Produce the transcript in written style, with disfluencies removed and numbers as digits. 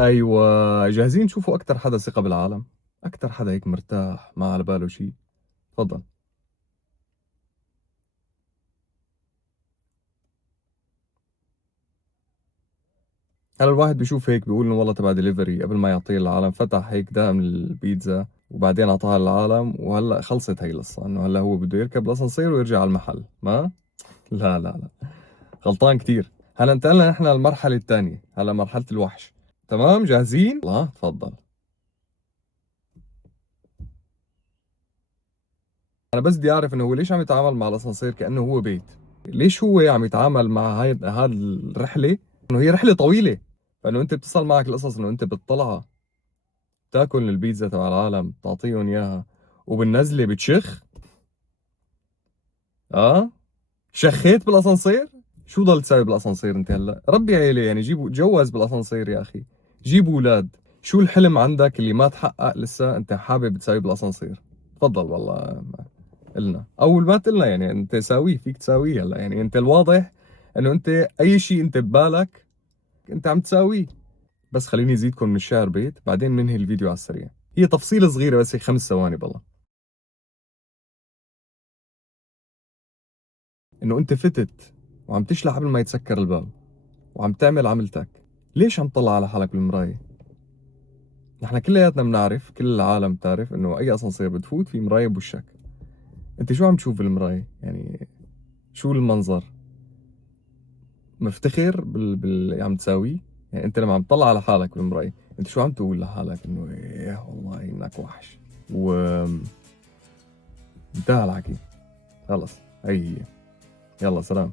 ايوه، جاهزين تشوفوا اكثر حدا ثقة بالعالم؟ اكثر حدا هيك مرتاح ما على باله شيء؟ تفضل. هلا الواحد بيشوف هيك بيقول انه والله تبع دليفري، قبل ما يعطيه العالم فتح هيك دائم البيتزا وبعدين اعطاها للعالم، وهلا خلصت هي القصة، انه هلا هو بده يركب الاسانسير ويرجع على المحل. ما لا لا لا، غلطان كثير. هلا انتقلنا نحن للمرحلة الثانية، هلا مرحلة الوحش. تمام جاهزين؟ الله تفضل. انا بس بدي اعرف انه هو ليش عم يتعامل مع الاسانسير كانه هو بيت؟ ليش هو عم يتعامل مع هاي الرحله انه هي رحله طويله؟ فانه انت بتصل معك القصص انه انت بتطلع تاكل البيتزا تبع العالم تعطيهم اياها وبالنزله بتشخ. اه، شخيت بالاسانسير؟ شو ضل تساوي بالاسانسير انت هلا؟ ربي عيلة يعني، جيبوا جوز بالاسانسير يا اخي، جيبوا اولاد. شو الحلم عندك اللي ما تحقق لسه انت حابب تساويه بالاسانسير؟ تفضل والله. قلنا اول ما قلنا يعني انت ساويه، فيك تساويه هلا، يعني انت الواضح انه انت اي شيء انت ببالك انت عم تساويه. بس خليني ازيدكم من الشعر بيت بعدين ننهي الفيديو على السريع. هي تفصيلة صغيرة بس هيك 5 ثواني بالله. انه انت فتت وعم تشلح قبل ما يتسكر الباب وعم تعمل عملتك، ليش عم تطلع على حالك بالمراية؟ نحن كلياتنا بنعرف، كل العالم بتعرف انه اي اسانسير بتفوت في مراية بوشك. انت شو عم تشوف بالمراية يعني؟ شو المنظر؟ مفتخر اللي عم تساويه؟ يعني انت لما عم تطلع على حالك بالمراية انت شو عم تقول لحالك؟ انه ايه والله انك وحش و انتهى الحكي. خلص هي هي. يلا سلام.